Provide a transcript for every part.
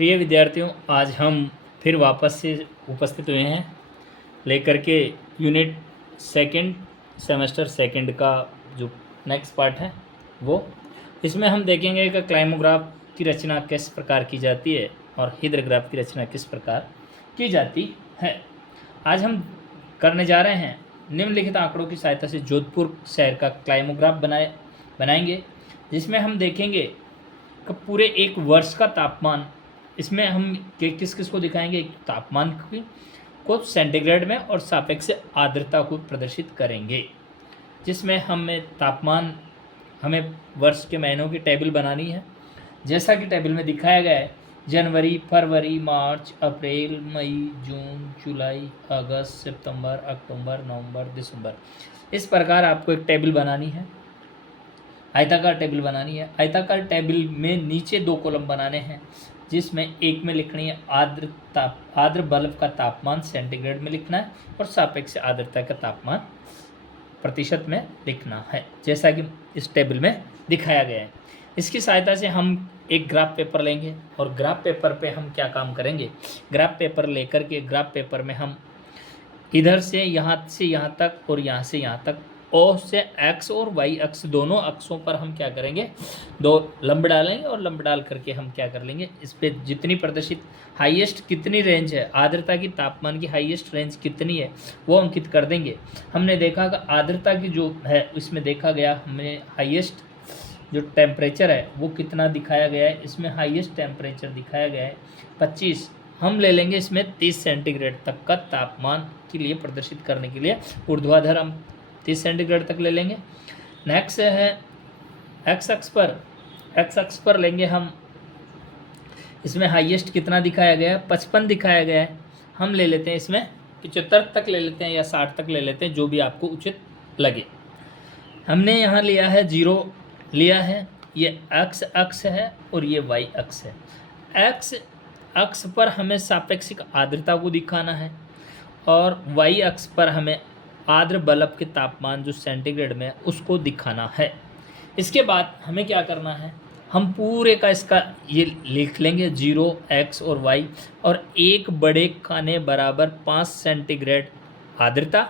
प्रिय विद्यार्थियों, आज हम फिर वापस से उपस्थित हुए हैं लेकर के यूनिट सेकंड सेमेस्टर सेकंड का जो नेक्स्ट पार्ट है वो। इसमें हम देखेंगे कि क्लाइमोग्राफ की रचना किस प्रकार की जाती है और हिद्रोग्राफ की रचना किस प्रकार की जाती है। आज हम करने जा रहे हैं निम्नलिखित आंकड़ों की सहायता से जोधपुर शहर का क्लाइमोग्राफ बनाएंगे, जिसमें हम देखेंगे कि पूरे एक वर्ष का तापमान, इसमें हम किस किस को दिखाएंगे, तापमान को सेंटीग्रेड में और सापेक्ष आर्द्रता को प्रदर्शित करेंगे, जिसमें हमें वर्ष के महीनों की टेबल बनानी है। जैसा कि टेबल में दिखाया गया है, जनवरी, फरवरी, मार्च, अप्रैल, मई, जून, जुलाई, अगस्त, सितंबर, अक्टूबर, नवंबर, दिसंबर, इस प्रकार आपको एक टेबल बनानी है, आयताकार टेबल बनानी है। आयताकार टेबल में नीचे दो कॉलम बनाने हैं, जिसमें एक में लिखनी है आर्द्र बल्ब का तापमान सेंटीग्रेड में लिखना है और सापेक्ष आर्द्रता का तापमान प्रतिशत में लिखना है, जैसा कि इस टेबल में दिखाया गया है। इसकी सहायता से हम एक ग्राफ पेपर लेंगे और ग्राफ पेपर पे हम क्या काम करेंगे, ग्राफ पेपर लेकर के ग्राफ पेपर में हम इधर से यहाँ तक और यहाँ से यहाँ तक ओ से एक्स और वाई अक्ष दोनों अक्षों पर हम क्या करेंगे, दो लंब डालेंगे और लंब डाल करके हम क्या कर लेंगे, इस पर जितनी प्रदर्शित हाईएस्ट कितनी रेंज है, आर्द्रता की तापमान की हाईएस्ट रेंज कितनी है वो अंकित कर देंगे। हमने देखा कि आर्द्रता की जो है इसमें देखा गया, हमें हाईएस्ट जो टेम्परेचर है वो कितना दिखाया गया है, इसमें हाईएस्ट टेम्परेचर दिखाया गया है 25। हम ले लेंगे इसमें 30 सेंटीग्रेड तक का तापमान के लिए प्रदर्शित करने के लिए ऊर्ध्वाधर हम 30 सेंटीग्रेड तक ले लेंगे। नेक्स्ट है एक्स अक्ष पर लेंगे हम, इसमें हाईएस्ट कितना दिखाया गया है, 55 दिखाया गया है। हम ले लेते हैं इसमें 75 तक ले लेते हैं या 60 तक ले लेते हैं, जो भी आपको उचित लगे। हमने यहाँ लिया है 0 लिया है, ये एक्स अक्ष है और ये वाई अक्ष है। एक्स अक्ष पर हमें सापेक्षिक आर्द्रता को दिखाना है और वाई अक्ष पर हमें आर्द्र बल्ब के तापमान जो सेंटीग्रेड में उसको दिखाना है। इसके बाद हमें क्या करना है, हम पूरे का इसका ये लिख लेंगे 0 एक्स और वाई, और एक बड़े खाने बराबर 5 सेंटीग्रेड आर्द्रता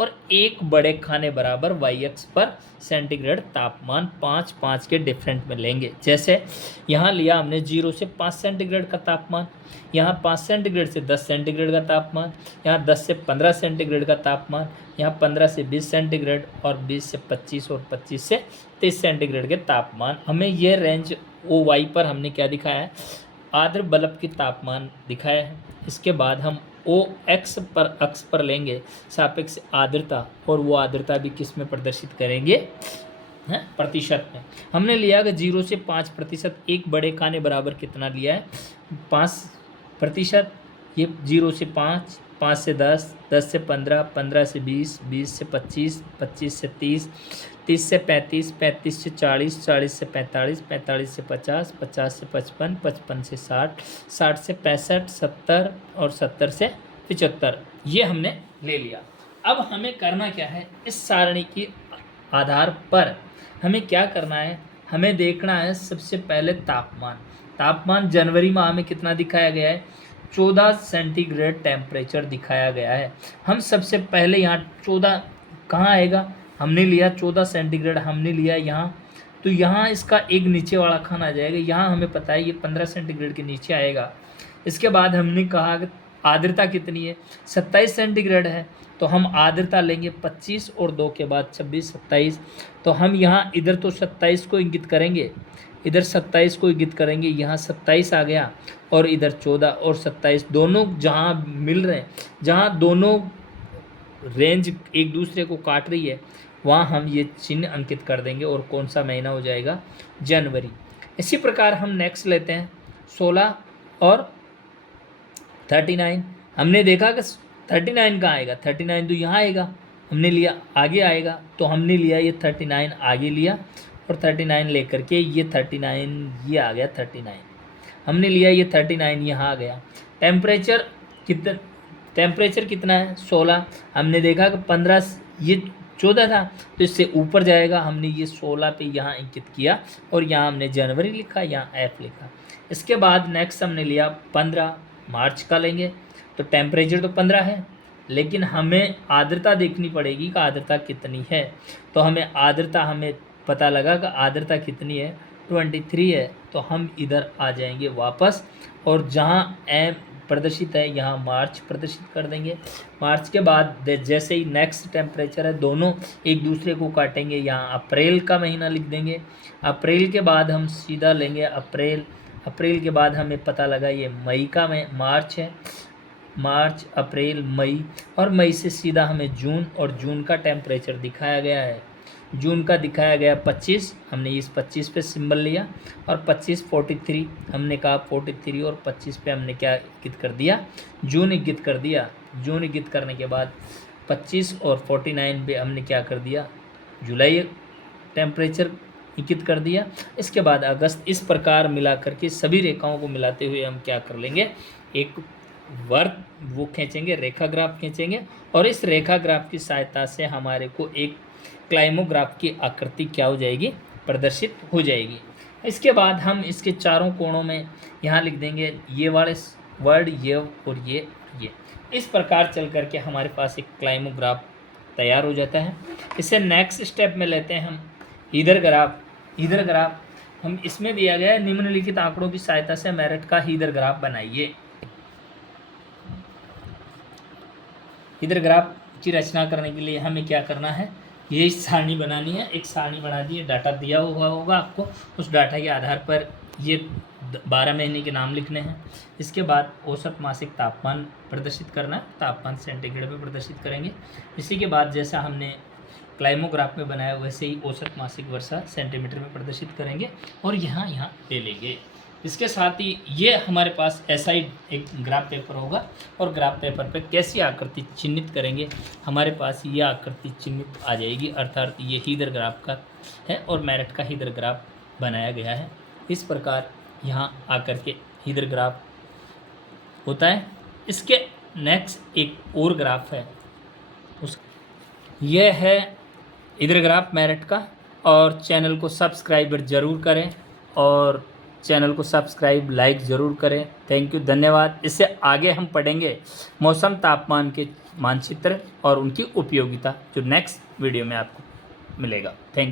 और एक बड़े खाने बराबर वाई अक्ष पर सेंटीग्रेड तापमान 5 के डिफरेंट में लेंगे। जैसे यहाँ लिया हमने 0 से 5 सेंटीग्रेड का तापमान, यहाँ 5 सेंटीग्रेड से 10 सेंटीग्रेड का तापमान, यहाँ 10 से 15 सेंटीग्रेड का तापमान, यहाँ 15 से 20 सेंटीग्रेड और 20 से 25 और 25 से 30 सेंटीग्रेड के तापमान। हमें ये रेंज ओ वाई पर हमने क्या दिखाया है, आर्द्र बल्ब की तापमान दिखाया है। इसके बाद हम ओ एक्स पर अक्ष पर लेंगे सापेक्ष आर्द्रता, और वो आर्द्रता भी किस में प्रदर्शित करेंगे, हैं प्रतिशत में। हमने लिया कि 0 से 5%, एक बड़े खाने बराबर कितना लिया है, 5%। ये 0 से 5, 5 से 10, 10 से 15, 15 से 20, 20 से 25, 25 से 30, 30 से 35, 35 से 40, 40 से 45, 45 से 50, 50 से 55, 55 से 60, 60 से 65, 70 और 70 से 75, ये हमने ले लिया। अब हमें करना क्या है, इस सारणी के आधार पर हमें क्या करना है, हमें देखना है सबसे पहले तापमान जनवरी माह में कितना दिखाया गया है, 14 सेंटीग्रेड टेम्परेचर दिखाया गया है। हम सबसे पहले यहाँ 14 कहाँ आएगा, हमने लिया 14 सेंटीग्रेड, हमने लिया यहाँ, तो यहाँ इसका एक नीचे वाला खाना आ जाएगा, यहाँ हमें पता है ये 15 सेंटीग्रेड के नीचे आएगा। इसके बाद हमने कहा कि आर्द्रता कितनी है, 27 सेंटीग्रेड है, तो हम आर्द्रता लेंगे 25 और 2 के बाद 26, 27, तो हम यहाँ इधर तो 27 को इंगित करेंगे, इधर 27 को इंगित करेंगे, यहाँ 27 आ गया और इधर 14 और 27 दोनों जहाँ मिल रहे हैं, जहाँ दोनों रेंज एक दूसरे को काट रही है, वहाँ हम ये चिन्ह अंकित कर देंगे और कौन सा महीना हो जाएगा, जनवरी। इसी प्रकार हम नेक्स्ट लेते हैं 16 और 39। हमने देखा कि 39 कहाँ आएगा, 39 तो यहाँ आएगा, हमने लिया आगे आएगा, तो हमने लिया ये 39 आगे लिया और 39 लेकर के ये 39 ये आ गया, 39 हमने लिया, ये 39 यहाँ आ गया। टेम्परेचर कितना है, 16। हमने देखा कि 15 ये 14 था, तो इससे ऊपर जाएगा, हमने ये 16 पे यहाँ अंकित किया और यहाँ हमने जनवरी लिखा, यहाँ एफ लिखा। इसके बाद नेक्स्ट हमने लिया 15 मार्च का लेंगे, तो टेम्परेचर तो 15 है, लेकिन हमें आर्द्रता देखनी पड़ेगी कि आर्द्रता कितनी है। तो हमें पता लगा कि आर्द्रता कितनी है, 23 है। तो हम इधर आ जाएंगे वापस, और जहाँ एम प्रदर्शित है यहाँ मार्च प्रदर्शित कर देंगे। मार्च के बाद जैसे ही नेक्स्ट टेम्परेचर है, दोनों एक दूसरे को काटेंगे, यहाँ अप्रैल का महीना लिख देंगे। अप्रैल के बाद हम सीधा लेंगे अप्रैल के बाद हमें पता लगा ये मई का मार्च है, मार्च अप्रैल मई, और मई से सीधा हमें जून, और जून का टेम्परेचर दिखाया गया है। जून का दिखाया गया 25, हमने इस 25 पे सिंबल लिया, और 25 43 हमने कहा 43, और 25 पे हमने क्या इंगित कर दिया, जून इंगित कर दिया। जून इंगित करने के बाद 25 और 49 पे हमने क्या कर दिया, जुलाई टेम्परेचर इंगित कर दिया। इसके बाद अगस्त। इस प्रकार मिला करके सभी रेखाओं को मिलाते हुए हम क्या कर लेंगे, एक वर्ग वो खींचेंगे, रेखा ग्राफ खींचेंगे, और इस रेखा ग्राफ की सहायता से हमारे को एक क्लाइमोग्राफ की आकृति क्या हो जाएगी, प्रदर्शित हो जाएगी। इसके बाद हम इसके चारों कोणों में यहाँ लिख देंगे ये वाले वर्ड, ये और ये। इस प्रकार चल करके हमारे पास एक क्लाइमोग्राफ तैयार हो जाता है। इसे नेक्स्ट स्टेप में लेते हैं हम हीदर ग्राफ। हम इसमें दिया गया है निम्नलिखित आंकड़ों की सहायता से मेरिट का हीदर ग्राफ बनाइए। हीदर ग्राफ की रचना करने के लिए हमें क्या करना है, ये सारणी बनानी है। एक सारणी बना दी है, डाटा दिया हुआ होगा आपको, उस डाटा के आधार पर ये 12 महीने के नाम लिखने हैं। इसके बाद औसत मासिक तापमान प्रदर्शित करना है, तापमान सेंटीग्रेड में प्रदर्शित करेंगे। इसी के बाद जैसा हमने क्लाइमोग्राफ में बनाया वैसे ही औसत मासिक वर्षा सेंटीमीटर में प्रदर्शित करेंगे, और यहाँ ले लेंगे। इसके साथ ही ये हमारे पास ऐसा ही एक ग्राफ पेपर होगा, और ग्राफ पेपर पे कैसी आकृति चिन्हित करेंगे, हमारे पास ये आकृति चिन्हित आ जाएगी, अर्थात ये हीदर ग्राफ का है और मेरिट का हीदर ग्राफ बनाया गया है। इस प्रकार यहाँ आकर के हीदर ग्राफ होता है। इसके नेक्स्ट एक और ग्राफ है, यह है हीदर ग्राफ मेरिट का। और चैनल को सब्सक्राइब ज़रूर करें, और चैनल को सब्सक्राइब लाइक ज़रूर करें। थैंक यू, धन्यवाद। इससे आगे हम पढ़ेंगे मौसम तापमान के मानचित्र और उनकी उपयोगिता, जो नेक्स्ट वीडियो में आपको मिलेगा। Thank you.